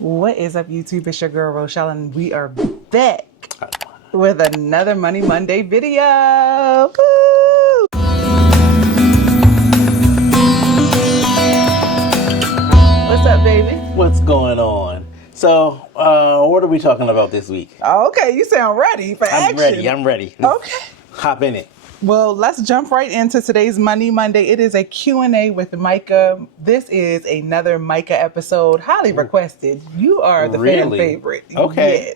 What is up, YouTube? It's your girl, Rochelle, and we are back with another Money Monday video. Woo! What's up, baby? What's going on? So, what are we talking about this week? Oh, okay, you sound ready for action. I'm ready. Okay. Hop in it. Well, let's jump right into today's Money Monday. It is a Q&A with Micah. This is another Micah episode, highly requested. You are the fan favorite. Okay.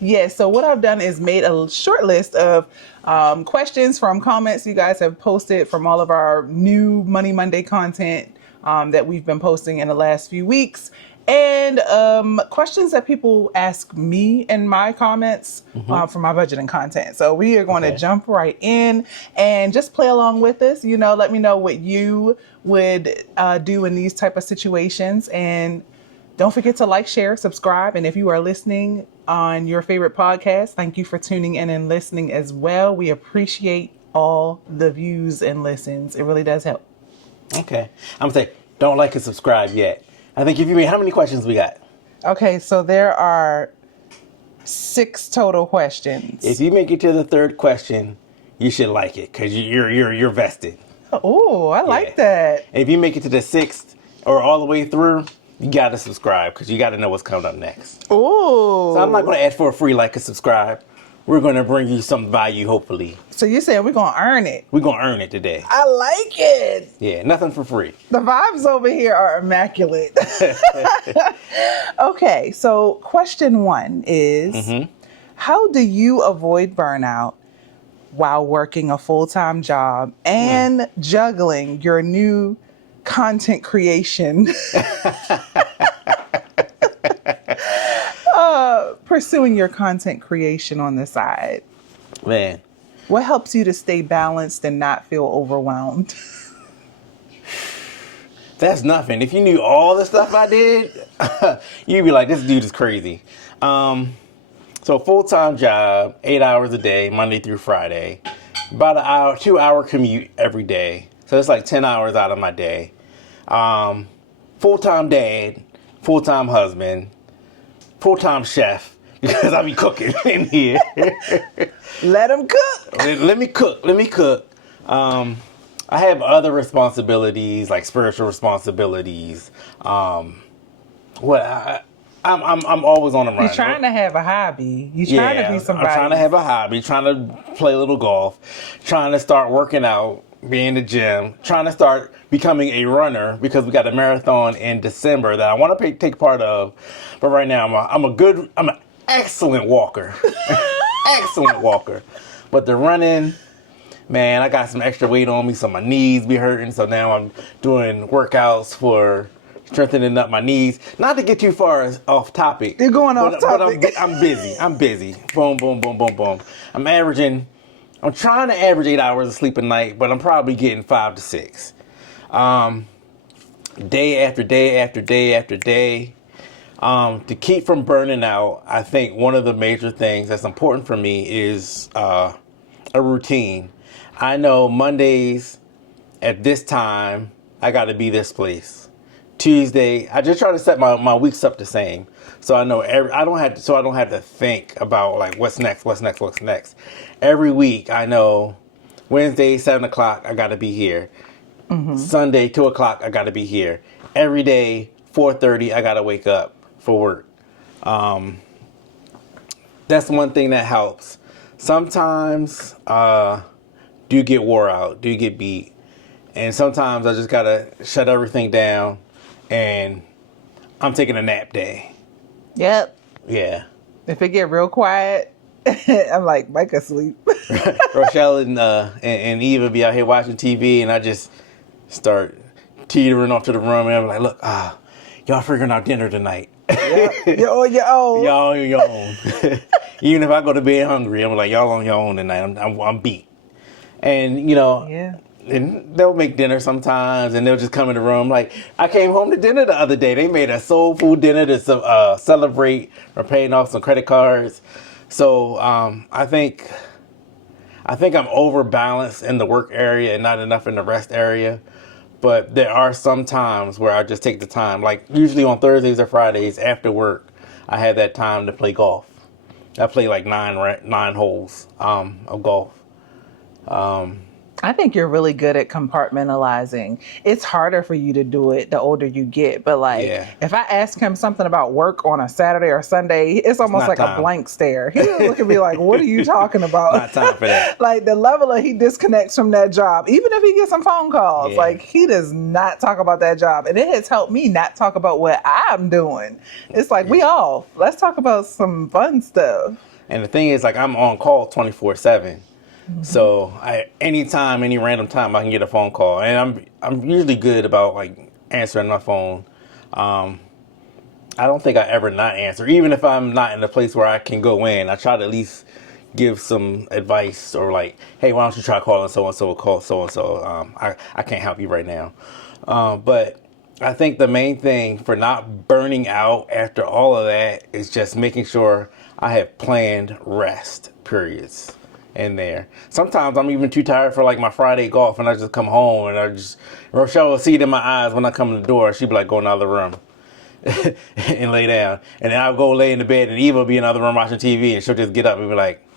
Yes. So what I've done is made a short list of questions from comments you guys have posted from all of our new Money Monday content that we've been posting in the last few weeks. And questions that people ask me in my comments for my budgeting content. So we are going to jump right in and just play along with this. You know, let me know what you would do in these type of situations. And don't forget to like, share, subscribe. And if you are listening on your favorite podcast, thank you for tuning in and listening as well. We appreciate all the views and listens. It really does help. Okay. I'm going to say, don't like and subscribe yet. I think how many questions we got? Okay, so there are 6 total questions. If you make it to the third question, you should like it because you're vested. Oh, I like that. And if you make it to the 6th or all the way through, you got to subscribe because you got to know what's coming up next. Oh. So I'm not going to ask for a free like and subscribe. We're going to bring you some value, hopefully. So you're saying we're going to earn it? We're going to earn it today. I like it. Yeah, nothing for free. The vibes over here are immaculate. Okay, so question 1 is, how do you avoid burnout while working a full-time job and juggling your new content creation? Pursuing your content creation on the side. Man. What helps you to stay balanced and not feel overwhelmed? That's nothing. If you knew all the stuff I did, you'd be like, this dude is crazy. So full-time job, 8 hours a day, Monday through Friday. About an hour, 2-hour commute every day. So it's like 10 hours out of my day. Full-time dad, full-time husband, full-time chef. Because I be cooking in here. Let them cook. Let me cook. I have other responsibilities, like spiritual responsibilities. I'm always on the run. You're trying to have a hobby. You're trying to be somebody. I'm trying to have a hobby. Trying to play a little golf. Trying to start working out. Be in the gym. Trying to start becoming a runner because we got a marathon in December that I want to take part of. But right now I'm an excellent walker. Excellent walker. But the running, man, I got some extra weight on me, so my knees be hurting. So now I'm doing workouts for strengthening up my knees. Not to get too far off topic. You're going off topic. But I'm busy. Boom, boom, boom, boom, boom. I'm trying to average 8 hours of sleep a night, but I'm probably getting 5 to 6. Day after day after day after day. To keep from burning out, I think one of the major things that's important for me is a routine. I know Mondays at this time, I got to be this place. Tuesday, I just try to set my weeks up the same. So I know I don't have to think about like what's next. Every week I know Wednesday, 7 o'clock, I got to be here. Sunday, 2 o'clock, I got to be here. Every day, 4:30, I got to wake up for work. That's one thing that helps. Sometimes do you get wore out, do you get beat, and sometimes I just gotta shut everything down and I'm taking a nap day. Yep. Yeah. If it get real quiet, I'm like, Micah sleep. Rochelle and Eva be out here watching TV and I just start teetering off to the room and I'm like, look, y'all figuring out dinner tonight. You're on your own. Y'all on your own. Even if I go to bed hungry, I'm like, y'all on your own tonight. I'm beat. And, you know, and they'll make dinner sometimes and they'll just come in the room. Like, I came home to dinner the other day. They made a soul food dinner to celebrate or paying off some credit cards. So I think I'm overbalanced in the work area and not enough in the rest area. But there are some times where I just take the time, like usually on Thursdays or Fridays after work, I have that time to play golf. I play like nine holes of golf. I think you're really good at compartmentalizing. It's harder for you to do it the older you get. But like, Yeah. if I ask him something about work on a Saturday or Sunday, it's almost not like time. a blank stare. He would look at me like, what are you talking about? Not time for that. Like the level of he disconnects from that job, even if he gets some phone calls, Yeah. like he does not talk about that job. And it has helped me not talk about what I'm doing. It's like, let's talk about some fun stuff. And the thing is, like, I'm on call 24/7. So anytime, any random time, I can get a phone call, and I'm usually good about like answering my phone. I don't think I ever not answer, even if I'm not in a place where I can go in. I try to at least give some advice or like, hey, why don't you try calling so and so, call so and so. I can't help you right now, but I think the main thing for not burning out after all of that is just making sure I have planned rest periods in there. Sometimes I'm even too tired for like my Friday golf, and I just come home and Rochelle will see it in my eyes when I come in the door. She'd be like, go in the other room and lay down. And then I'll go lay in the bed, and Eva will be in the other room watching TV, and she'll just get up and be like,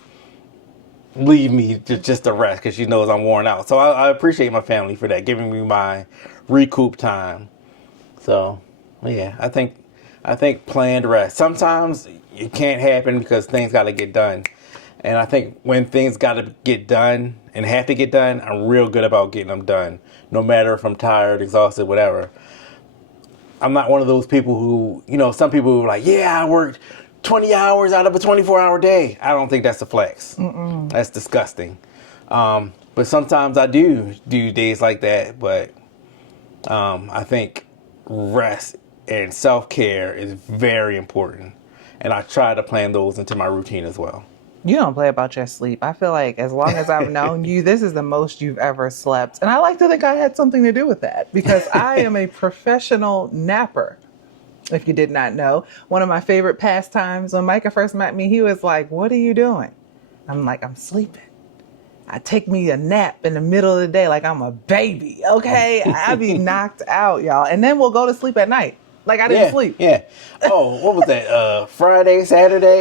leave me just to rest, because she knows I'm worn out. So I appreciate my family for that, giving me my recoup time. So yeah, I think planned rest. Sometimes it can't happen because things got to get done. And I think when things got to get done and have to get done, I'm real good about getting them done. No matter if I'm tired, exhausted, whatever. I'm not one of those people who, some people who are like, yeah, I worked 20 hours out of a 24-hour day. I don't think that's a flex. Mm-mm. That's disgusting. But sometimes I do days like that. But I think rest and self-care is very important. And I try to plan those into my routine as well. You don't play about your sleep. I feel like as long as I've known you, this is the most you've ever slept. And I like to think I had something to do with that, because I am a professional napper. If you did not know, one of my favorite pastimes, when Micah first met me, he was like, what are you doing? I'm like, I'm sleeping. I take me a nap in the middle of the day like I'm a baby, okay? I be knocked out, y'all. And then we'll go to sleep at night. Like I didn't sleep. Yeah. Oh, what was that? Friday, Saturday?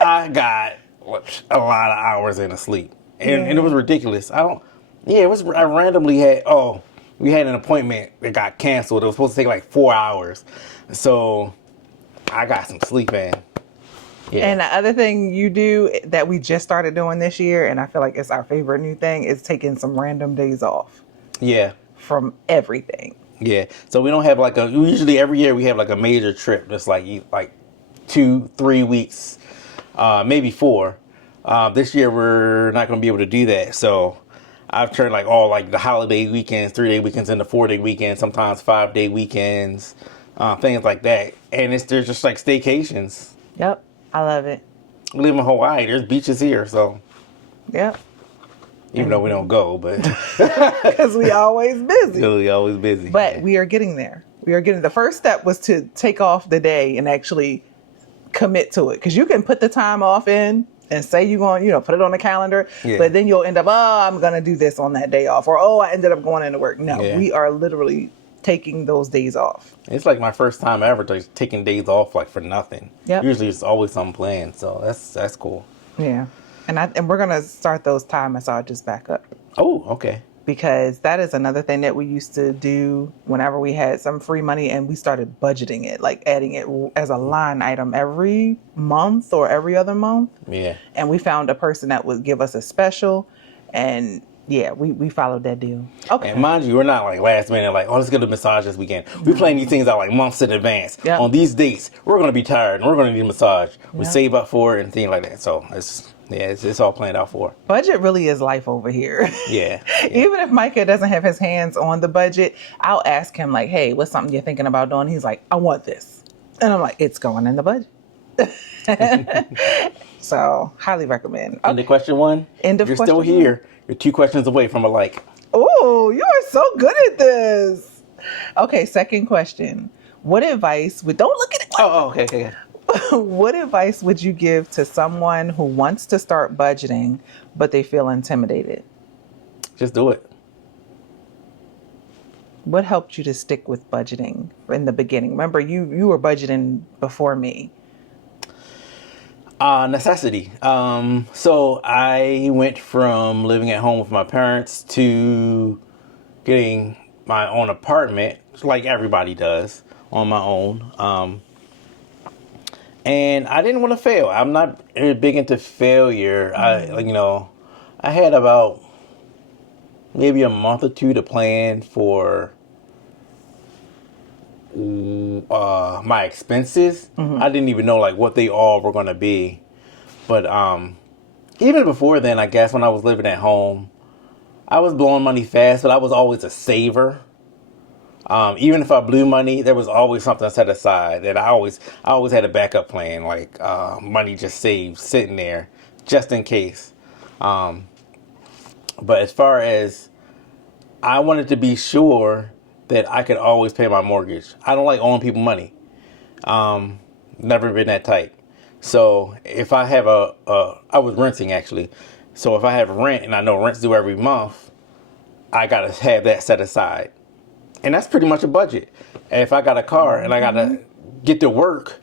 I got a lot of hours in sleep. And it was ridiculous. I randomly we had an appointment that got canceled. It was supposed to take like 4 hours. So I got some sleep in. Yeah. And the other thing you do that we just started doing this year, and I feel like it's our favorite new thing, is taking some random days off. Yeah. From everything. Yeah. So we don't have usually every year we have like a major trip that's like 2-3 weeks, maybe 4. This year we're not going to be able to do that. So I've turned like all like the holiday weekends, 3-day weekends into 4-day weekends, sometimes 5-day weekends, things like that. And they're just like staycations. Yep. I love it. We live in Hawaii. There's beaches here, so. Yep. Even though we don't go, but. Because we always busy. We always busy. But we are getting there. The first step was to take off the day and actually commit to it. Because you can put the time off in and say you're going, put it on the calendar. Yeah. But then you'll end up, I'm going to do this on that day off. Or, I ended up going into work. No, we are literally taking those days off. It's like my first time ever taking days off like for nothing. Yep. Usually it's always something planned, so that's cool. Yeah. And we're going to start those Thai massages back up. Oh, okay. Because that is another thing that we used to do whenever we had some free money, and we started budgeting it, like adding it as a line item every month or every other month. Yeah. And we found a person that would give us a special, and we followed that deal. Okay. And mind you, we're not like last minute, like, let's get a massage this weekend. We plan these things out like months in advance. Yep. On these dates, we're going to be tired and we're going to need a massage. We save up for it and things like that. So it's all planned out for. Budget really is life over here. Yeah. Even if Micah doesn't have his hands on the budget, I'll ask him like, hey, what's something you're thinking about doing? He's like, I want this. And I'm like, it's going in the budget. So highly recommend. End of question 1. You're still here. You're 2 questions away from a like. Oh, you are so good at this. Okay, second question. What advice don't look at it. Okay. What advice would you give to someone who wants to start budgeting, but they feel intimidated? Just do it. What helped you to stick with budgeting in the beginning? Remember, you were budgeting before me. Necessity. So I went from living at home with my parents to getting my own apartment, like everybody does, on my own. And I didn't want to fail. I'm not big into failure. I had about maybe a month or two to plan for my expenses. I didn't even know like what they all were going to be. But even before then, I guess when I was living at home, I was blowing money fast, but I was always a saver. Even if I blew money, there was always something set aside that I always had a backup plan, like money just saved, sitting there, just in case. But as far as I wanted to be sure that I could always pay my mortgage. I don't like owing people money. Never been that type. So if I have I was renting actually. So if I have rent and I know rent's due every month, I gotta have that set aside. And that's pretty much a budget. And if I got a car and I gotta get to work,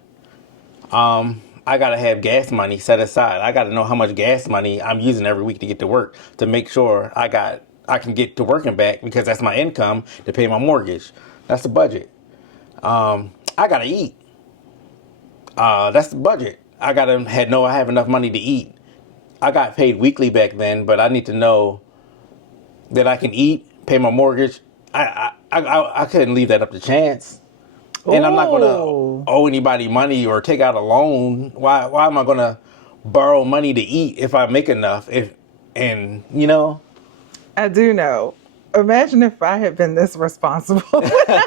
I gotta have gas money set aside. I gotta know how much gas money I'm using every week to get to work to make sure I can get to work and back because that's my income to pay my mortgage. That's the budget. I gotta eat. That's the budget. I have enough money to eat. I got paid weekly back then, but I need to know that I can eat, pay my mortgage. I couldn't leave that up to chance. And I'm not gonna owe anybody money or take out a loan. Why am I gonna borrow money to eat if I make enough? I do know. Imagine if I had been this responsible.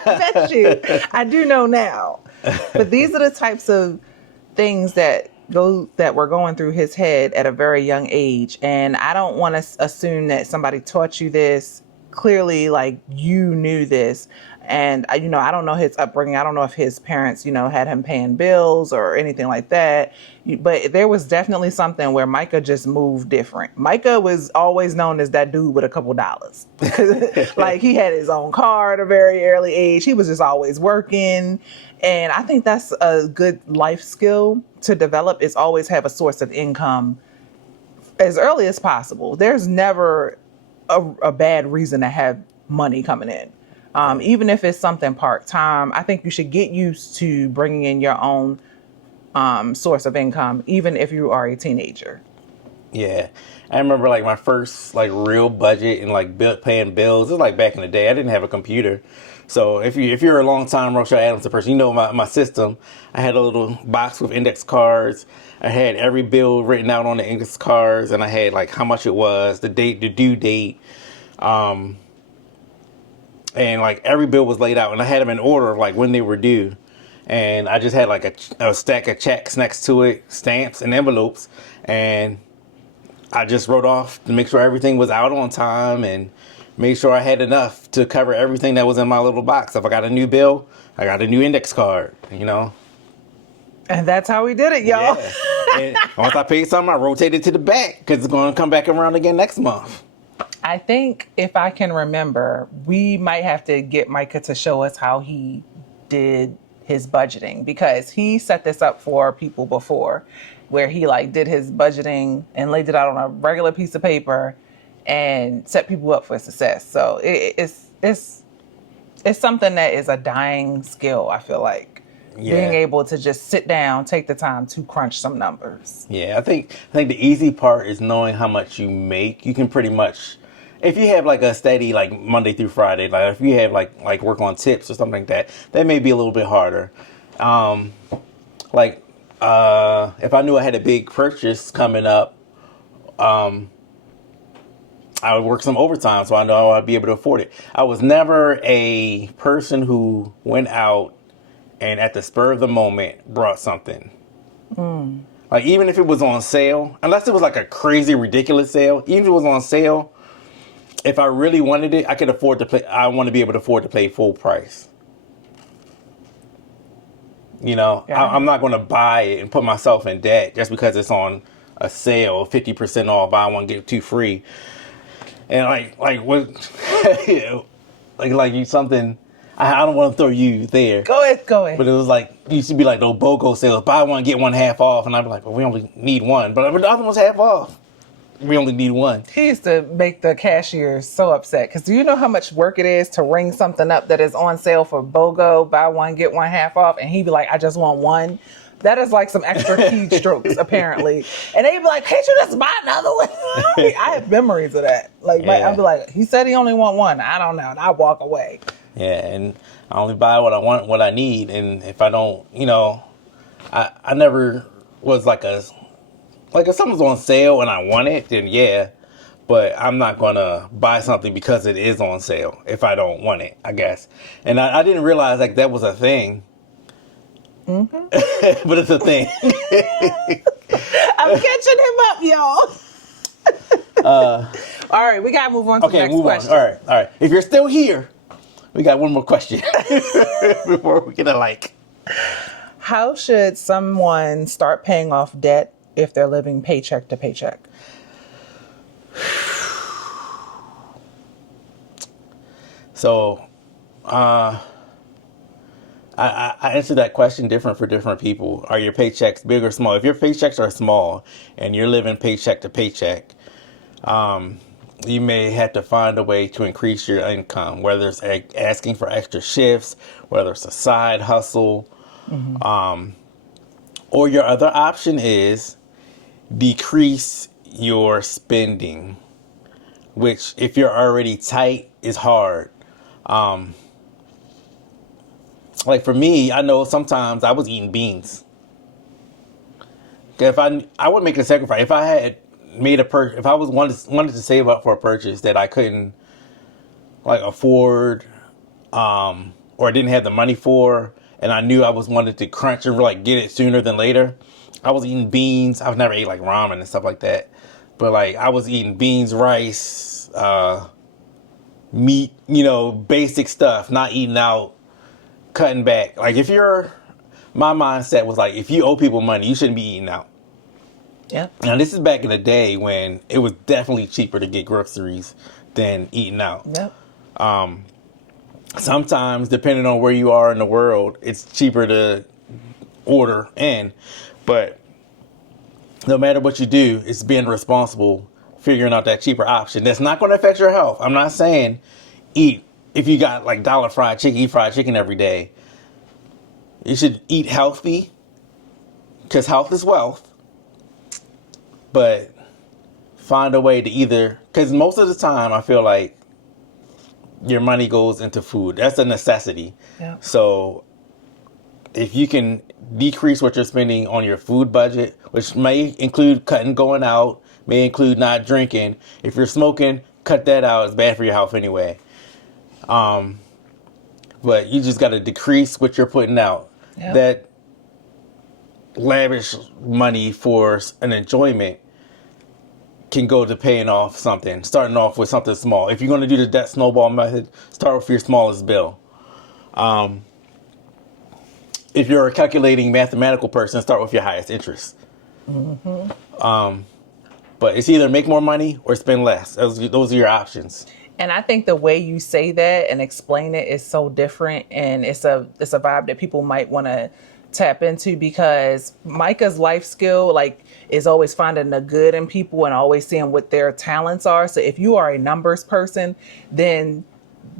That's you. I do know now. But these are the types of things that were going through his head at a very young age. And I don't want to assume that somebody taught you this. Clearly, like, you knew this. And, I don't know his upbringing. I don't know if his parents, had him paying bills or anything like that. But there was definitely something where Micah just moved different. Micah was always known as that dude with a couple dollars. Like, he had his own car at a very early age. He was just always working. And I think that's a good life skill to develop, is always have a source of income as early as possible. There's never a bad reason to have money coming in. Even if it's something part-time, I think you should get used to bringing in your own source of income, even if you are a teenager. Yeah. I remember like my first like real budget and like paying bills. It was like back in the day. I didn't have a computer. So if you're a long time Rochelle Adamson person, you know my system. I had a little box with index cards. I had every bill written out on the index cards, and I had like how much it was, the date, the due date. And like every bill was laid out, and I had them in order of like when they were due. And I just had like a stack of checks next to it, stamps and envelopes, and I just wrote off to make sure everything was out on time and made sure I had enough to cover everything that was in my little box. If I got a new bill, I got a new index card, And that's how we did it, y'all. Yeah. And once I paid something, I rotated to the back because it's going to come back around again next month. I think if I can remember, we might have to get Micah to show us how he did his budgeting, because he set this up for people before, where he like did his budgeting and laid it out on a regular piece of paper and set people up for success. So it's something that is a dying skill, I feel like. Yeah. Being able to just sit down, take the time to crunch some numbers. Yeah, I think the easy part is knowing how much you make. You can pretty much, if you have like a steady like Monday through Friday, like if you have like work on tips or something like that may be a little bit harder. If I knew I had a big purchase coming up, I would work some overtime so I know I'd be able to afford it. I was never a person who went out and at the spur of the moment brought something. Like even if it was on sale, unless it was like a crazy ridiculous sale, even if it was on sale, if I really wanted it, I want to be able to afford to pay full price. Yeah. I'm not going to buy it and put myself in debt just because it's on a sale, 50% off, buy one, get two free. And like what like you something. I don't want to throw you there. Go ahead. But it was like, it used to be like those BOGO sales, buy one, get one half off. And I'd be like, well, we only need one. But the other one's half off. We only need one. He used to make the cashier so upset. Because do you know how much work it is to ring something up that is on sale for BOGO, buy one, get one half off? And he'd be like, I just want one. That is like some extra keystrokes, apparently. And they'd be like, can't you just buy another one? I have memories of that. Like, I'd be like, he said he only want one. I don't know. And I walk away. Yeah, and I only buy what I want, what I need. And if I don't, I never was like if something's on sale and I want it, then yeah. But I'm not going to buy something because it is on sale if I don't want it, I guess. And I didn't realize like that was a thing. Mm-hmm. But it's a thing. I'm catching him up, y'all. All right, we got to move on to the next question. All right. If you're still here, we got one more question before we get a like. How should someone start paying off debt if they're living paycheck to paycheck? So, I answer that question different for different people. Are your paychecks big or small? If your paychecks are small and you're living paycheck to paycheck, you may have to find a way to increase your income, whether it's asking for extra shifts, whether it's a side hustle, or your other option is decrease your spending, which if you're already tight is hard. Like for me, I know sometimes I was eating beans. If I would make a sacrifice. If I had made a purchase, if I was wanted to save up for a purchase that I couldn't like afford, or didn't have the money for, and I knew I was wanted to crunch and like get it sooner than later, I was eating beans. I've never ate like ramen and stuff like that, but like I was eating beans, rice, meat, basic stuff, not eating out, cutting back. Like my mindset was like, if you owe people money, you shouldn't be eating out. Yeah. Now this is back in the day when it was definitely cheaper to get groceries than eating out. Yep. Sometimes, depending on where you are in the world, it's cheaper to order in. But no matter what you do, it's being responsible, figuring out that cheaper option. That's not going to affect your health. I'm not saying eat, if you got like dollar fried chicken, eat fried chicken every day. You should eat healthy, because health is wealth. But find a way to because most of the time I feel like your money goes into food. That's a necessity. Yeah. So if you can decrease what you're spending on your food budget, which may include going out, may include not drinking. If you're smoking, cut that out. It's bad for your health anyway. But you just got to decrease what you're putting out. Yep. That lavish money for an enjoyment can go to paying off something, starting off with something small. If you're going to do the debt snowball method, start with your smallest bill. If you're a calculating mathematical person, start with your highest interest. Mm-hmm. But it's either make more money or spend less. Those are your options. And I think the way you say that and explain it is so different, and it's a vibe that people might want to tap into, because Micah's life skill is always finding the good in people and always seeing what their talents are. So if you are a numbers person, then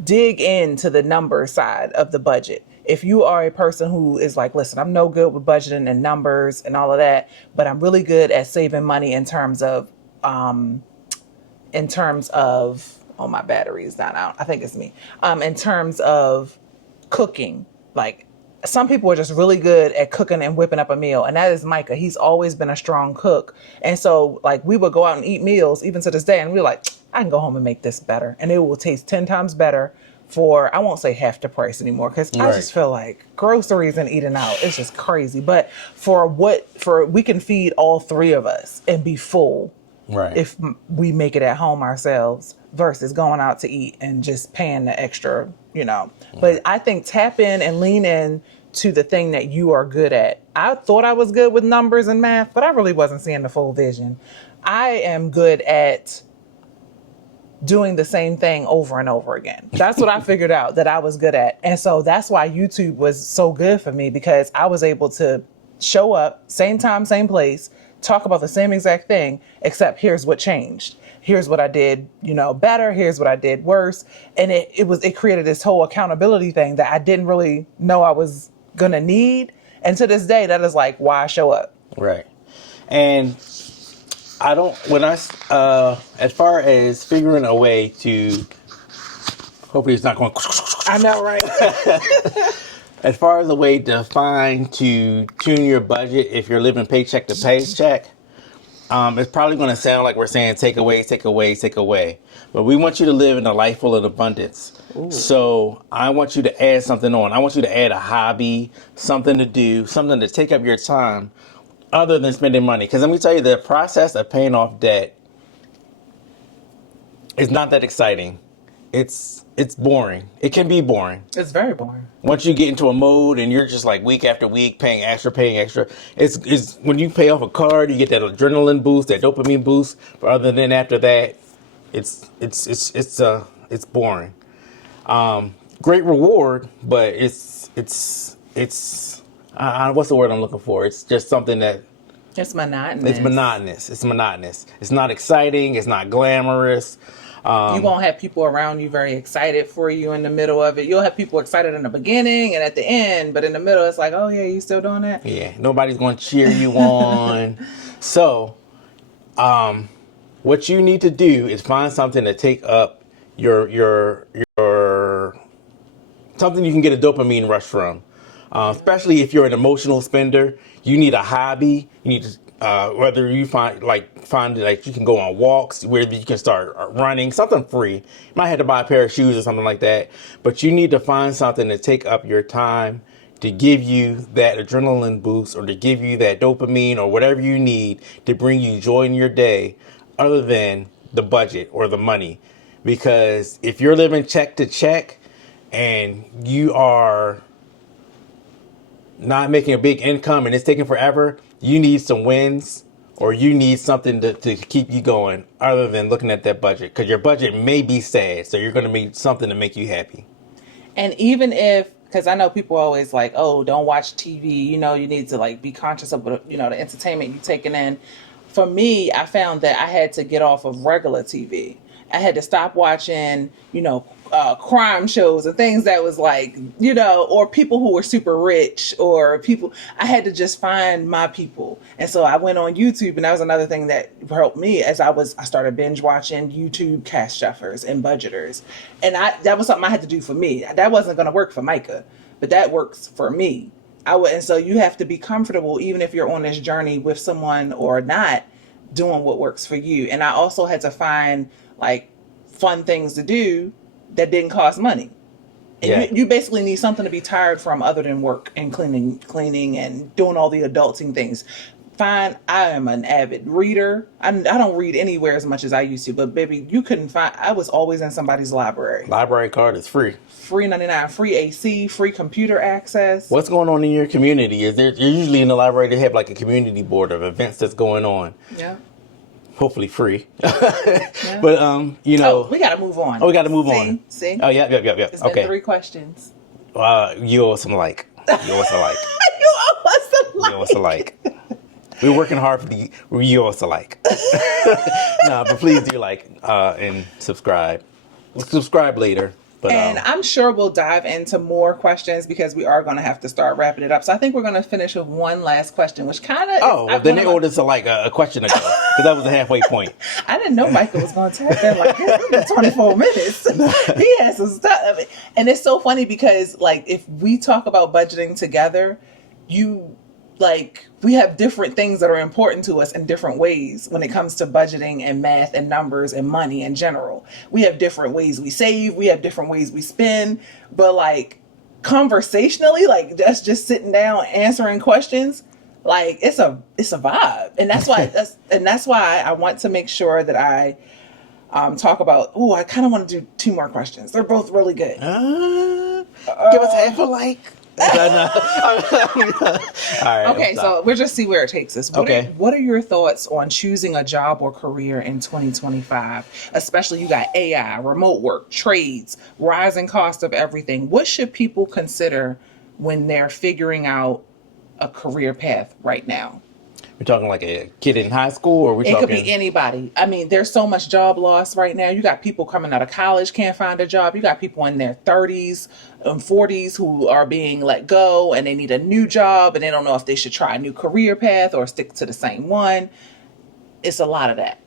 dig into the number side of the budget. If you are a person who is like, listen, I'm no good with budgeting and numbers and all of that, but I'm really good at saving money in terms of oh, my battery is down. I think it's me. In terms of cooking, like some people are just really good at cooking and whipping up a meal. And that is Micah. He's always been a strong cook. And so we would go out and eat meals even to this day. And we're like, I can go home and make this better. And it will taste 10 times better for, I won't say half the price anymore, because I just feel like groceries and eating out, it's just crazy. But we can feed all three of us and be full. Right. If we make it at home ourselves versus going out to eat and just paying the extra, But I think tap in and lean in to the thing that you are good at. I thought I was good with numbers and math, but I really wasn't seeing the full vision. I am good at doing the same thing over and over again. That's what I figured out that I was good at. And so that's why YouTube was so good for me, because I was able to show up, same time, same place, talk about the same exact thing, except here's what changed. Here's what I did, better. Here's what I did worse. And it created this whole accountability thing that I didn't really know I was going to need. And to this day, that is like why I show up. Right. And as far as figuring a way to, hopefully it's not going, I know, right? as far as a way to tune your budget, if you're living paycheck to paycheck, it's probably going to sound like we're saying take away, take away, take away. But we want you to live in a life full of abundance. Ooh. So I want you to add something on. I want you to add a hobby, something to do, something to take up your time other than spending money. Because let me tell you, the process of paying off debt is not that exciting. It's boring. It can be boring. It's very boring. Once you get into a mode and you're just like week after week paying extra. It's when you pay off a card, you get that adrenaline boost, that dopamine boost. But other than after that, it's boring. Great reward, but it's what's the word I'm looking for? It's just something that it's monotonous. It's monotonous. It's not exciting. It's not glamorous. You won't have people around you very excited for you in the middle of it. You'll have people excited in the beginning and at the end, but in the middle, it's like, oh yeah, you still doing that? Yeah, nobody's going to cheer you on. So, what you need to do is find something to take up your something you can get a dopamine rush from. Especially if you're an emotional spender, you need a hobby. You need to whether you find like you can go on walks, where you can start running, something free. You might have to buy a pair of shoes or something like that, but you need to find something to take up your time, to give you that adrenaline boost, or to give you that dopamine, or whatever you need to bring you joy in your day, other than the budget or the money. Because if you're living check to check and you are not making a big income and it's taking forever, you need some wins, or you need something to keep you going other than looking at that budget, because your budget may be sad. So you're going to need something to make you happy. And even because I know people are always like, oh, don't watch TV. You need to like be conscious of, the entertainment you're taking in. For me, I found that I had to get off of regular TV. I had to stop watching, crime shows and things that was like, or people who were super rich, or people. I had to just find my people. And so I went on YouTube, and that was another thing that helped me as I started binge watching YouTube cash stuffers and budgeters. And that was something I had to do for me. That wasn't going to work for Micah, but that works for me. And so you have to be comfortable, even if you're on this journey with someone or not, doing what works for you. And I also had to find like fun things to do that didn't cost money. And yeah. you basically need something to be tired from other than work and cleaning and doing all the adulting things. Fine, I am an avid reader. I don't read anywhere as much as I used to, but baby, you couldn't find. I was always in somebody's library. Library card is free. Free 99, free AC, free computer access. What's going on in your community? You're usually in the library, they have like a community board of events that's going on. Yeah. Hopefully free. Yeah. But, we got to move on. Oh, we got to move on. See? Oh, yeah. It's been 3 questions. You owe us some like. You owe us a like. You owe us a like. We're working hard for you owe us a like. No, but please do like and subscribe. We'll subscribe later. But, I'm sure we'll dive into more questions, because we are going to have to start wrapping it up. So I think we're going to finish with one last question, which kind of... then they owed us a question ago, because that was the halfway point. I didn't know Micah was going to tap in like this. It's been 24 minutes. He has some stuff. And it's so funny because, like, if we talk about budgeting together, we have different things that are important to us in different ways when it comes to budgeting and math and numbers and money in general. We have different ways we save. We have different ways we spend. But like conversationally, like that's just sitting down answering questions. Like it's a vibe. And that's why I want to make sure that I talk about, I kind of want to do 2 more questions. They're both really good. Give us half a like. All right. Okay, so we'll just see where it takes us. Okay. What are your thoughts on choosing a job or career in 2025? Especially you got AI, remote work, trades, rising cost of everything. What should people consider when they're figuring out a career path right now? We're talking like a kid in high school, or we It talking? could be anybody. I mean, there's so much job loss right now. You got people coming out of college, can't find a job. You got people in their 30s and 40s who are being let go and they need a new job and they don't know if they should try a new career path or stick to the same one. It's a lot of that.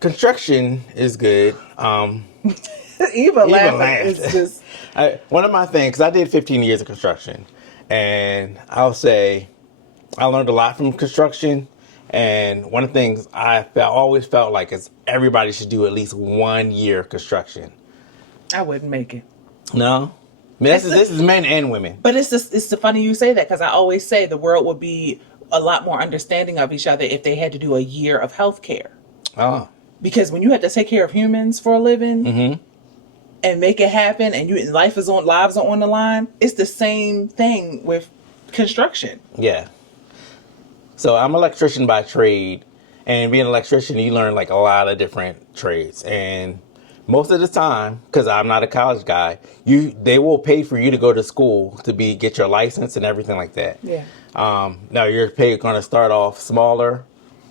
Construction is good. Eva laughing laughed. is just... One of my things, 'cause I did 15 years of construction, and I'll say I learned a lot from construction. And one of the things always felt like is everybody should do at least 1 year of construction. I wouldn't make it. No, I mean, this is men and women. But it's funny you say that because I always say the world would be a lot more understanding of each other if they had to do a year of healthcare. Oh, Because when you have to take care of humans for a living mm-hmm. and make it happen, and lives are on the line, it's the same thing with construction. Yeah. So I'm an electrician by trade, and being an electrician, you learn like a lot of different trades. And most of the time, because I'm not a college guy, they will pay for you to go to school to get your license and everything like that. Yeah. Now your pay is going to start off smaller.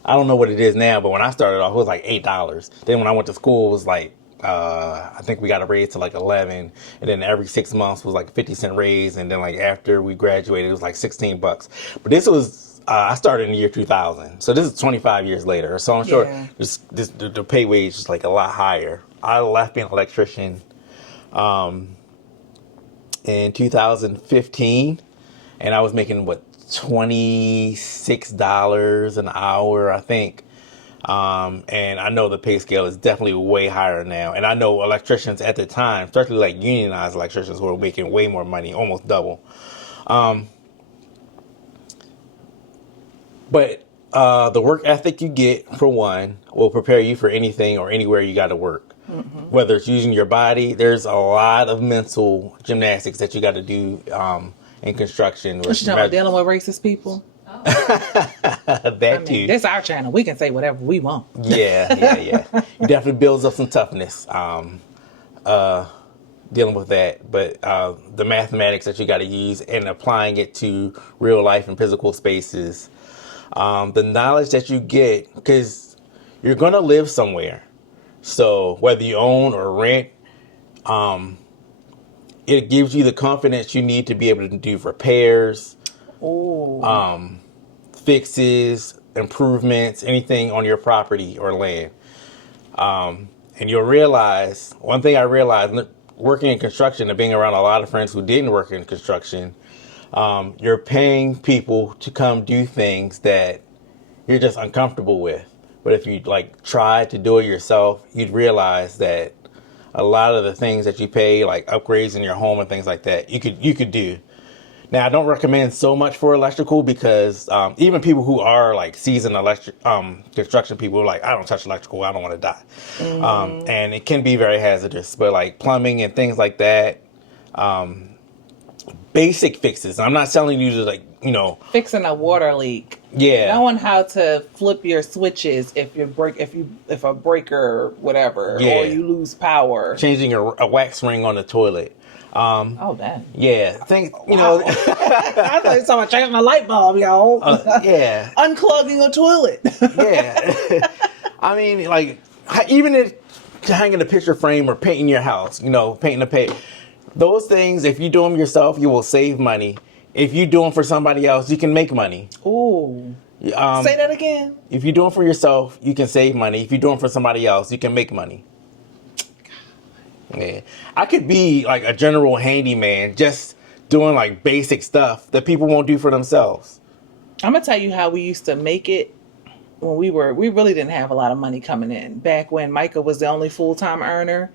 I don't know what it is now, but when I started off, it was like $8. Then when I went to school, it was like I think we got a raise to like 11, and then every 6 months was like a 50-cent raise, and then like after we graduated, it was like $16. But this was I started in the year 2000, so this is 25 years later. So I'm sure the pay wage is like a lot higher. I left being an electrician in 2015, and I was making $26 an hour, I think. And I know the pay scale is definitely way higher now. And I know electricians at the time, especially like unionized electricians, who are making way more money, almost double. But the work ethic you get, for one, will prepare you for anything or anywhere you got to work. Mm-hmm. Whether it's using your body, there's a lot of mental gymnastics that you got to do in construction. What you talking about, dealing with racist people? That too. This is our channel. We can say whatever we want. Yeah. It definitely builds up some toughness dealing with that. But the mathematics that you got to use and applying it to real life and physical spaces. The knowledge that you get, because you're going to live somewhere. So whether you own or rent, it gives you the confidence you need to be able to do repairs. Fixes, improvements, anything on your property or land. And you'll realize, one thing I realized working in construction and being around a lot of friends who didn't work in construction, you're paying people to come do things that you're just uncomfortable with. But if you try to do it yourself, you'd realize that a lot of the things that you pay, like upgrades in your home and things like that, you could do. Now, I don't recommend so much for electrical because even people who are seasoned construction people are like, I don't touch electrical, I don't want to die. Mm-hmm. And it can be very hazardous. But plumbing and things like that, basic fixes. I'm not telling you to fixing a water leak. Yeah. Knowing how to flip your switches if a breaker, whatever, or you lose power. Changing a wax ring on the toilet. That. Yeah. I thought you were talking about changing a light bulb, y'all. Yeah. Unclogging a toilet. Yeah. I mean, even if hanging a picture frame or painting your house, painting the paint. Those things, if you do them yourself, you will save money. If you do them for somebody else, you can make money. Ooh. Say that again. If you do them for yourself, you can save money. If you do them for somebody else, you can make money. Yeah. I could be a general handyman, just doing basic stuff that people won't do for themselves. I'm going to tell you how we used to make it when we really didn't have a lot of money coming in. Back when Micah was the only full-time earner,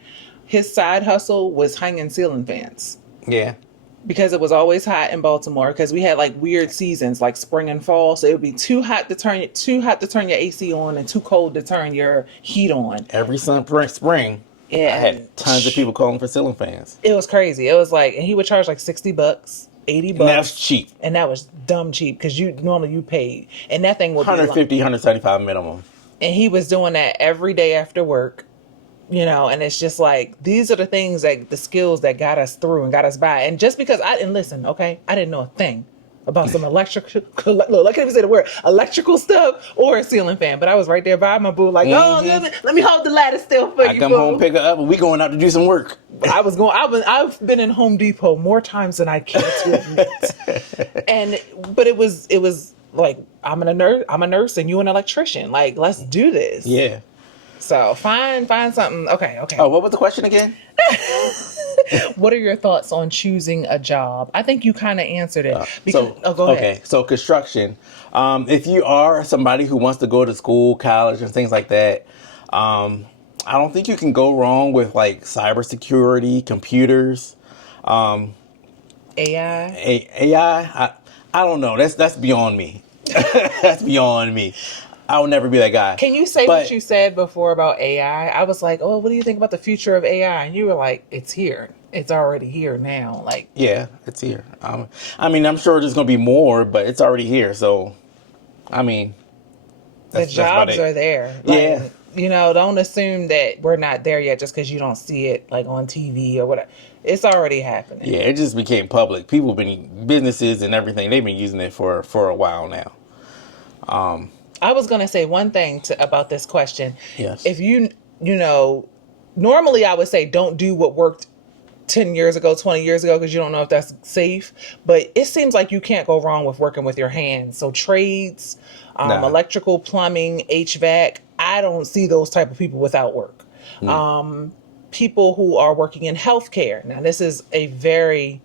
his side hustle was hanging ceiling fans. Yeah. Because it was always hot in Baltimore, because we had weird seasons like spring and fall. So it would be too hot to turn your AC on and too cold to turn your heat on. Every spring. Yeah, I had tons of people calling for ceiling fans. it was crazy. It was like, and he would charge like $60, $80, And that was cheap. and that was dumb cheap because you normally you paid, and that thing would be 150, 175 minimum. and he was doing that every day after work, and it's just like these are the things that the skills that got us through and got us by. And just because I didn't listen, okay, I didn't know a thing about some electrical, look, I can't even say the word electrical stuff or a ceiling fan, but I was right there by my boo, like, oh, let me hold the ladder still for you. I come boo. home, pick her up, and we going out to do some work. I've been in Home Depot more times than I care to admit. But it was like, I'm a nurse and you an electrician. Like, let's do this. Yeah. So find something. Okay. Oh, what was the question again? What are your thoughts on choosing a job? I think you kind of answered it. Go ahead. Okay, so construction. If you are somebody who wants to go to school, college, and things like that, I don't think you can go wrong with like cybersecurity, computers, AI. AI. I don't know. That's beyond me. That's beyond me. I will never be that guy. Can you say what you said before about AI? I was like, oh, what do you think about the future of AI? And you were like, it's here. It's already here now. Like, yeah, it's here. I mean, I'm sure there's going to be more, but it's already here. So, I mean, the jobs are there. Like, yeah. Don't assume that we're not there yet just because you don't see it like on TV or whatever. It's already happening. Yeah, it just became public. People have been, businesses and everything, they've been using it for a while now. I was going to say one thing about this question. Yes. If normally I would say don't do what worked 10 years ago, 20 years ago, because you don't know if that's safe. But it seems like you can't go wrong with working with your hands. So trades, electrical, plumbing, HVAC, I don't see those type of people without work. People who are working in healthcare. Now, this is a very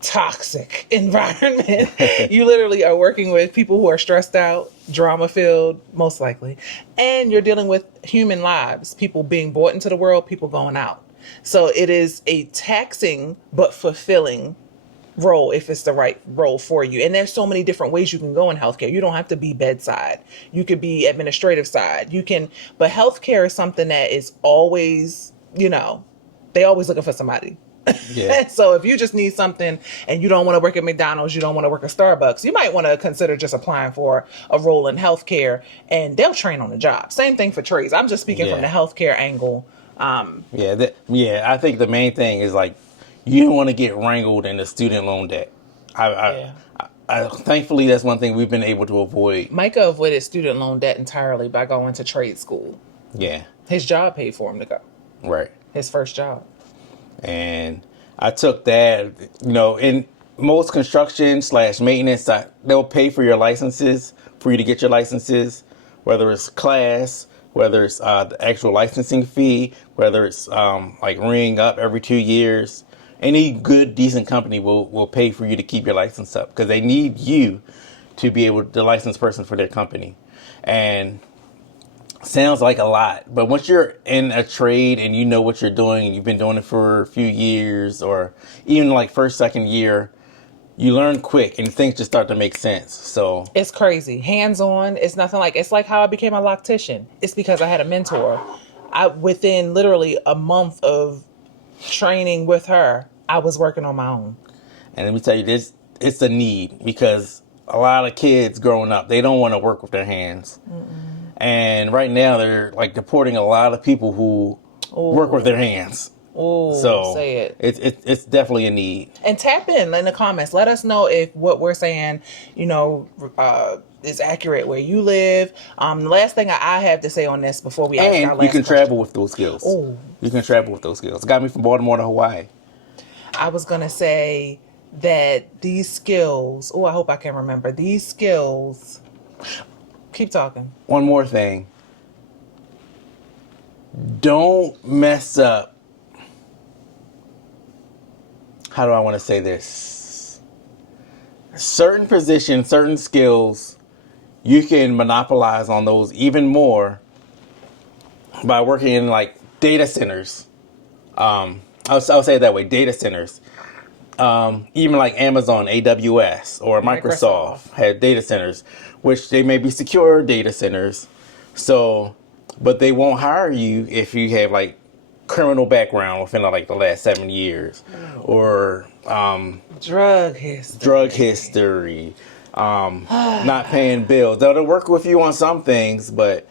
toxic environment. You literally are working with people who are stressed out, drama filled, most likely, and you're dealing with human lives, people being brought into the world, people going out. So it is a taxing but fulfilling role if it's the right role for you. And there's so many different ways you can go in healthcare. You don't have to be bedside. You could be administrative side. But healthcare is something that is always, they always looking for somebody. Yeah. So if you just need something and you don't want to work at McDonald's, you don't want to work at Starbucks, you might want to consider just applying for a role in healthcare, and they'll train on the job. Same thing for trades. I'm just speaking from the healthcare angle. I think the main thing is like you don't want to get wrangled in the student loan debt. Thankfully, that's one thing we've been able to avoid. Micah avoided student loan debt entirely by going to trade school. Yeah. His job paid for him to go. Right. His first job. And I took that, in most construction / maintenance, they'll pay for your licenses, for you to get your licenses, whether it's class, whether it's the actual licensing fee, whether it's like ring up every 2 years. Any good, decent company will pay for you to keep your license up because they need you to be the licensed person for their company. And sounds like a lot, but once you're in a trade and you know what you're doing, and you've been doing it for a few years or even like first, second year, you learn quick and things just start to make sense. So it's crazy. Hands-on. It's like how I became a loctician. It's because I had a mentor. Within literally a month of training with her, I was working on my own. And let me tell you this, it's a need because a lot of kids growing up, they don't want to work with their hands. Mm-mm. And right now they're like deporting a lot of people who work with their hands. Oh, so say it. It's definitely a need. And tap in the comments. Let us know if what we're saying, is accurate where you live. The last thing I have to say on this before we ask our last question. And you can travel with those skills. Oh. You can travel with those skills. It got me from Baltimore to Hawaii. I was going to say that these skills, I hope I can remember. These skills... Keep talking. One more thing. Don't mess up. How do I want to say this? Certain positions, certain skills, you can monopolize on those even more by working in like data centers. I'll say it that way, data centers. Even like Amazon, AWS, or Microsoft have data centers, which they may be secure data centers. So, but they won't hire you if you have like criminal background within like the last 7 years, or Drug history. Not paying bills. They'll work with you on some things, but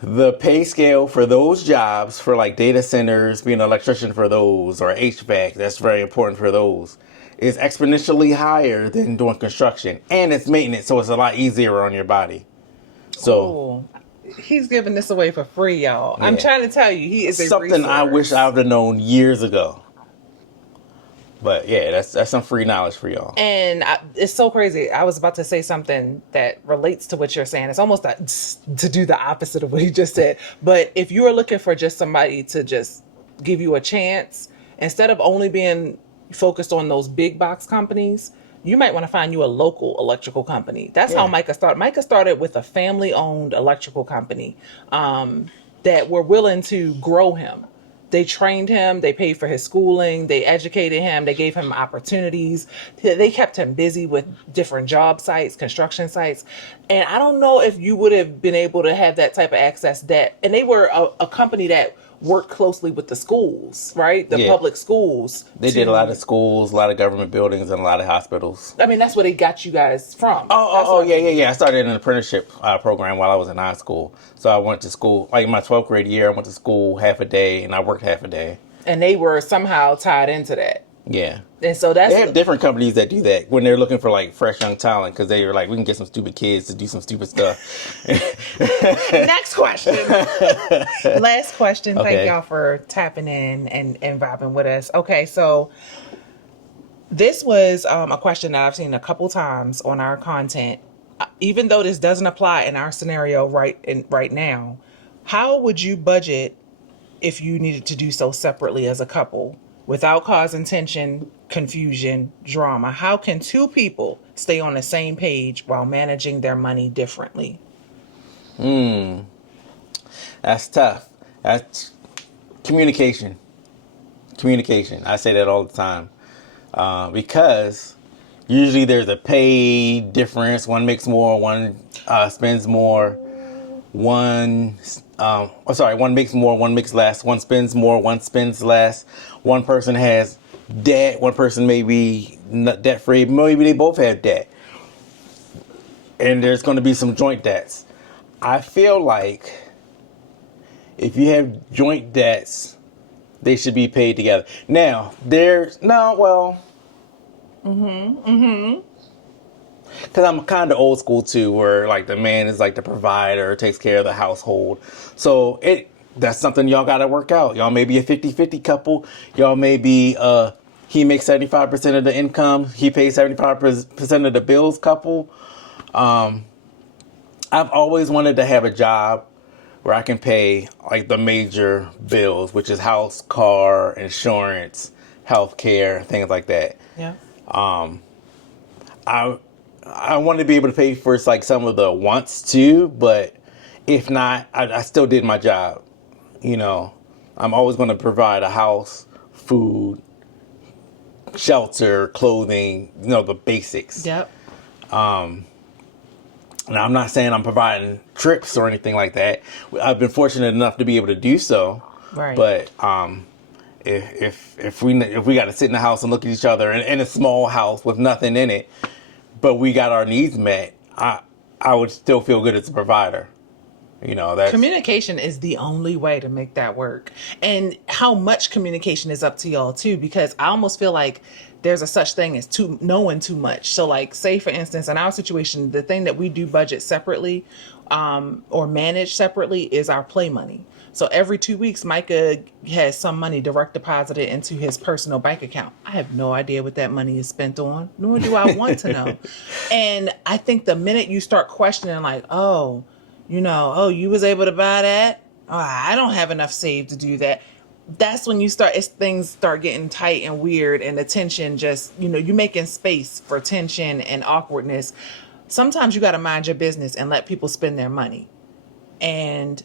the pay scale for those jobs, for like data centers, being an electrician for those, or HVAC, that's very important for those, is exponentially higher than doing construction. And it's maintenance, so it's a lot easier on your body. So he's giving this away for free, y'all. Yeah. I'm trying to tell you, he is something a resource. I wish I would have known years ago. But yeah, that's some free knowledge for y'all. And it's so crazy. I was about to say something that relates to what you're saying. It's almost to do the opposite of what he just said. But if you are looking for just somebody to just give you a chance, instead of only being focused on those big box companies, you might want to find you a local electrical company. That's how Micah started. Micah started with a family-owned electrical company that were willing to grow him. They trained him. They paid for his schooling. They educated him. They gave him opportunities. They kept him busy with different job sites, construction sites. And I don't know if you would have been able to have that type of access. And they were a company that worked closely with the schools, right? The public schools. They did a lot of schools, a lot of government buildings, and a lot of hospitals. I mean, that's where they got you guys from. Yeah. I started an apprenticeship program while I was in high school. So I went to school, like in my 12th grade year, I went to school half a day, and I worked half a day. And they were somehow tied into that. Yeah. And so they have different companies that do that when they're looking for like fresh young talent, because they were like, we can get some stupid kids to do some stupid stuff. Next question. Last question. Okay. Thank y'all for tapping in and vibing with us. Okay, so this was a question that I've seen a couple times on our content. Even though this doesn't apply in our scenario right now, how would you budget if you needed to do so separately as a couple? Without causing tension, confusion, drama, how can two people stay on the same page while managing their money differently? That's tough. That's communication. I say that all the time. Because usually there's a pay difference. One makes more, one spends more. One makes more, one makes less. One spends more, one spends less. One person has debt. One person may be not debt free. Maybe they both have debt. And there's going to be some joint debts. I feel like if you have joint debts, they should be paid together. Now, because I'm kind of old school too, where like the man is like the provider, takes care of the household. So that's something y'all got to work out. Y'all may be a 50-50 couple. Y'all may be he makes 75% of the income, he pays 75% of the bills couple. I've always wanted to have a job where I can pay like the major bills, which is house, car, insurance, healthcare, things like that. Yeah. I want to be able to pay for like some of the wants too, but if not, I still did my job. You know, I'm always going to provide a house, food, shelter, clothing, the basics. Yep. And I'm not saying I'm providing trips or anything like that. I've been fortunate enough to be able to do so. Right. But if we got to sit in the house and look at each other in a small house with nothing in it, but we got our needs met, I would still feel good as a provider. That communication is the only way to make that work. And how much communication is up to y'all too, because I almost feel like there's a such thing as knowing too much. So like, say for instance, in our situation, the thing that we do budget separately or manage separately is our play money. So every 2 weeks, Micah has some money direct deposited into his personal bank account. I have no idea what that money is spent on, nor do I want to know. And I think the minute you start questioning like, you was able to buy that? Oh, I don't have enough saved to do that. That's when things start getting tight and weird, and the tension just, you're making space for tension and awkwardness. Sometimes you got to mind your business and let people spend their money. And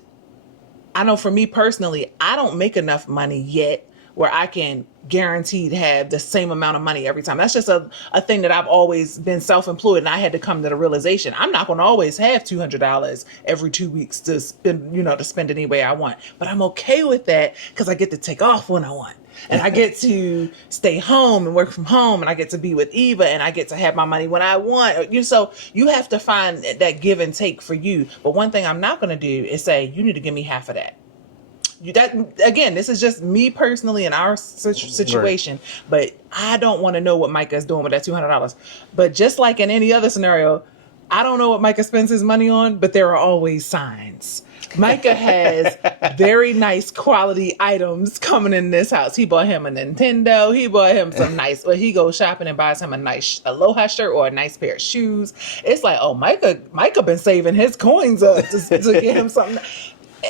I know for me personally, I don't make enough money yet where I can guaranteed have the same amount of money every time. That's just a thing that I've always been self-employed, and I had to come to the realization I'm not going to always have $200 every 2 weeks to spend, to spend any way I want. But I'm okay with that because I get to take off when I want. And I get to stay home and work from home, and I get to be with Eva, and I get to have my money when I want. So you have to find that give and take for you. But one thing I'm not going to do is say, you need to give me half of that. That again, this is just me personally in our situation, right. But I don't want to know what Micah's doing with that $200. But just like in any other scenario, I don't know what Micah spends his money on, but there are always signs. Micah has very nice quality items coming in this house. He bought him a Nintendo. He bought him some nice, he goes shopping and buys him a nice Aloha shirt or a nice pair of shoes. It's like, oh, Micah been saving his coins up to get him something.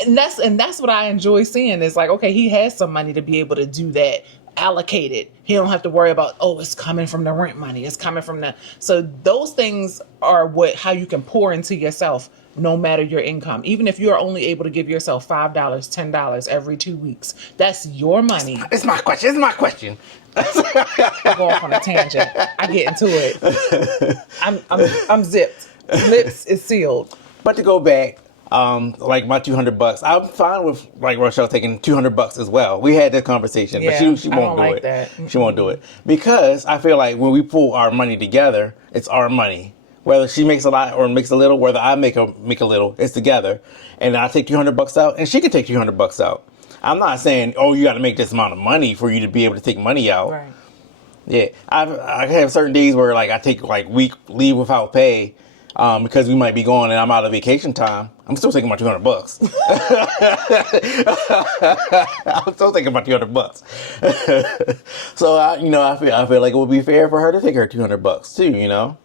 And that's what I enjoy seeing is like, okay, he has some money to be able to do that, allocated. He don't have to worry about, it's coming from the rent money. It's coming from so those things are how you can pour into yourself no matter your income. Even if you're only able to give yourself $5, $10 every 2 weeks, that's your money. It's my question. I go off on a tangent. I get into it. I'm zipped. Lips is sealed. But to go back, like my $200, I'm fine with like Rochelle taking $200 as well. We had that conversation, but she won't do it. That. She won't do it because I feel like when we pull our money together, it's our money. Whether she makes a lot or makes a little, whether I make a little, it's together. And I take $200 out, and she can take $200 out. I'm not saying, you got to make this amount of money for you to be able to take money out. Right. Yeah, I have certain days where like I take like week leave without pay. Because we might be going and I'm out of vacation time, I'm still taking my $200. I'm still taking my $200. So I feel like it would be fair for her to take her $200 too.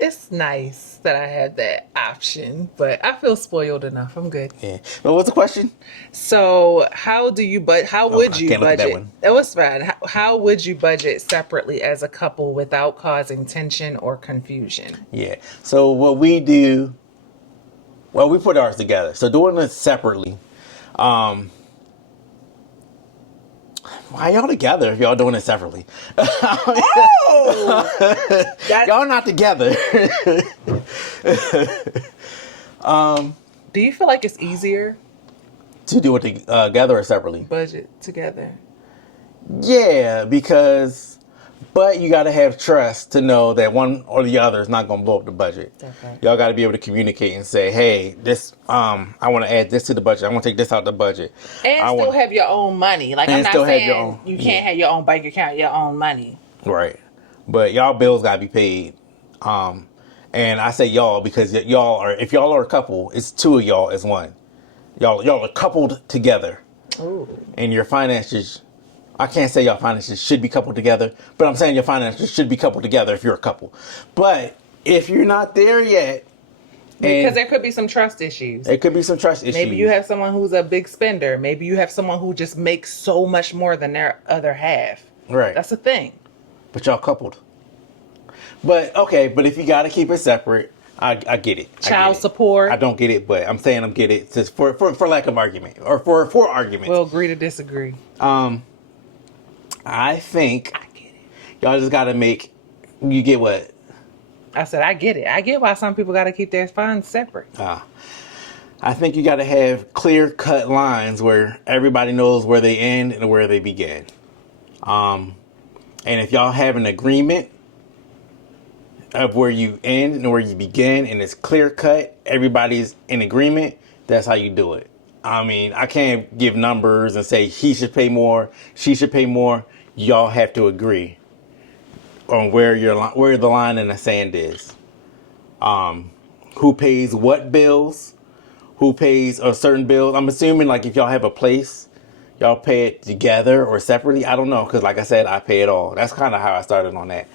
It's nice that I have that option, but I feel spoiled enough. I'm good. Yeah. Well, what's the question? So how would you budget? That was fine. How would you budget separately as a couple without causing tension or confusion? Yeah. So what we do, we put ours together. So doing it separately, why y'all together if y'all doing it separately? Y'all not together. Do you feel like it's easier to do it together or separately? Budget together. Yeah, but you got to have trust to know that one or the other is not going to blow up the budget. Okay. Y'all got to be able to communicate and say, hey, this, I want to add this to the budget. I want to take this out the budget. And still have your own money. Like, I'm not saying you can't have your own bank account, your own money. Right. But y'all bills got to be paid. And I say y'all because if y'all are a couple, it's two of y'all as one. Y'all are coupled together. Ooh. And your finances, I can't say your finances should be coupled together, but I'm saying your finances should be coupled together if you're a couple. But if you're not there yet, because there could be some trust issues. There could be some trust issues. Maybe you have someone who's a big spender. Maybe you have someone who just makes so much more than their other half. Right. That's a thing. But y'all coupled. But if you got to keep it separate, I get it. Child support. I don't get it, but I'm saying I'm get it just for lack of argument or for argument. We'll agree to disagree. I think I get it. Y'all just got to you get what? I said, I get it. I get why some people got to keep their funds separate. I think you got to have clear-cut lines where everybody knows where they end and where they begin. And if y'all have an agreement of where you end and where you begin and it's clear-cut, everybody's in agreement, that's how you do it. I mean, I can't give numbers and say he should pay more, she should pay more. Y'all have to agree on where the line in the sand is. Who pays what bills? Who pays a certain bill? I'm assuming like if y'all have a place, y'all pay it together or separately. I don't know because like I said, I pay it all. That's kind of how I started on that.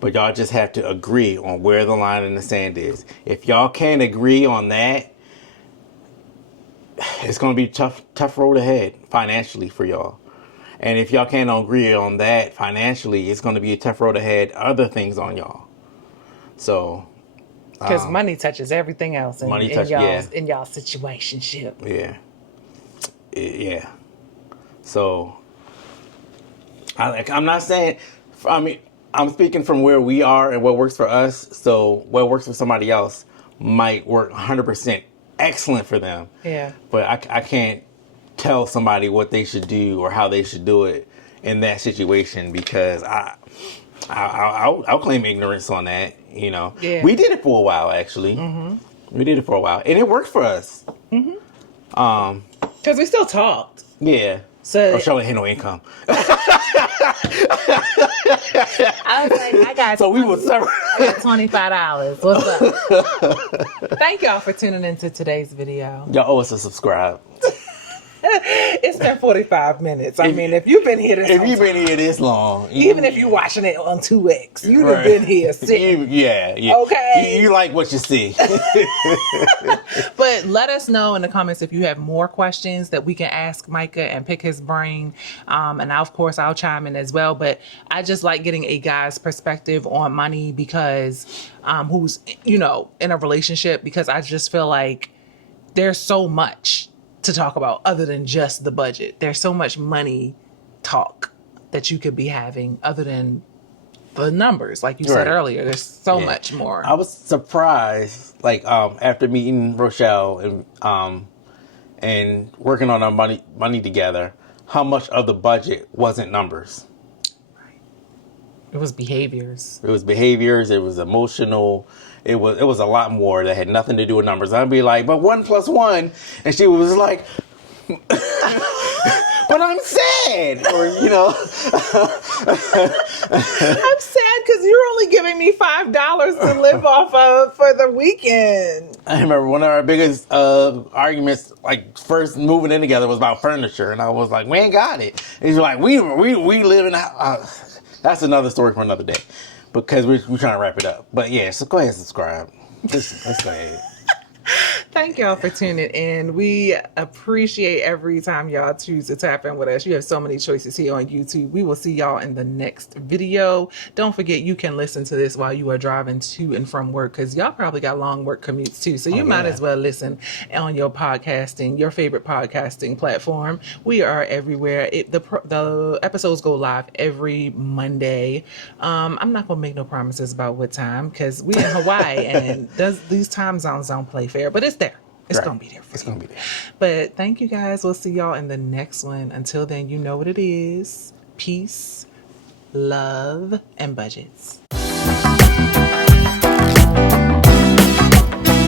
But y'all just have to agree on where the line in the sand is. If y'all can't agree on that, it's going to be tough road ahead financially for y'all. And if y'all can't agree on that financially, it's going to be a tough road ahead. Other things on y'all. So, because money touches everything else in y'all's situationship. Yeah. So, I'm not saying. I mean, I'm speaking from where we are and what works for us. So what works for somebody else might work 100% excellent for them. Yeah. But I can't tell somebody what they should do or how they should do it in that situation because I'll claim ignorance on that. You know, Yeah. we did it for a while actually. We did it for a while and it worked for us. Because we still talked. Yeah. So Rochelle ain't had no income. I was like, I got So we were separate. $25. What's up? Thank y'all for tuning into today's video. Y'all owe us a subscribe. It's been 45 minutes. I mean, if you've been here this If whole you've been time, here this long, even if you're watching it on 2X, you'd have been here sitting. yeah. Okay. You like what you see. But let us know in the comments if you have more questions that we can ask Micah and pick his brain. And of course, I'll chime in as well. But I just like getting a guy's perspective on money because who's, in a relationship, because I just feel like there's so much to talk about other than just the budget. There's so much money talk that you could be having other than the numbers, like you said Right. earlier. There's so much more. I was surprised, like after meeting Rochelle and working on our money together, how much of the budget wasn't numbers. It was behaviors. It was behaviors. It was emotional. It was a lot more that had nothing to do with numbers. I'd be like, but 1 + 1, and she was like, but I'm sad, or I'm sad because you're only giving me $5 to live off of for the weekend. I remember one of our biggest arguments, like first moving in together, was about furniture, and I was like, we ain't got it. And he's like, we live in a that's another story for another day, because we're trying to wrap it up. But yeah, so go ahead and subscribe. Let's go ahead. Thank y'all for tuning in. We appreciate every time y'all choose to tap in with us. You have so many choices here on YouTube. We will see y'all in the next video. Don't forget, you can listen to this while you are driving to and from work, because y'all probably got long work commutes too. So you might as well listen on your favorite podcasting platform. We are everywhere. The episodes go live every Monday. I'm not going to make no promises about what time, because we in Hawaii and these time zones don't play fair, but it's there. It's going to be there for you. It's going to be there. But thank you guys. We'll see y'all in the next one. Until then, you know what it is. Peace, love, and budgets.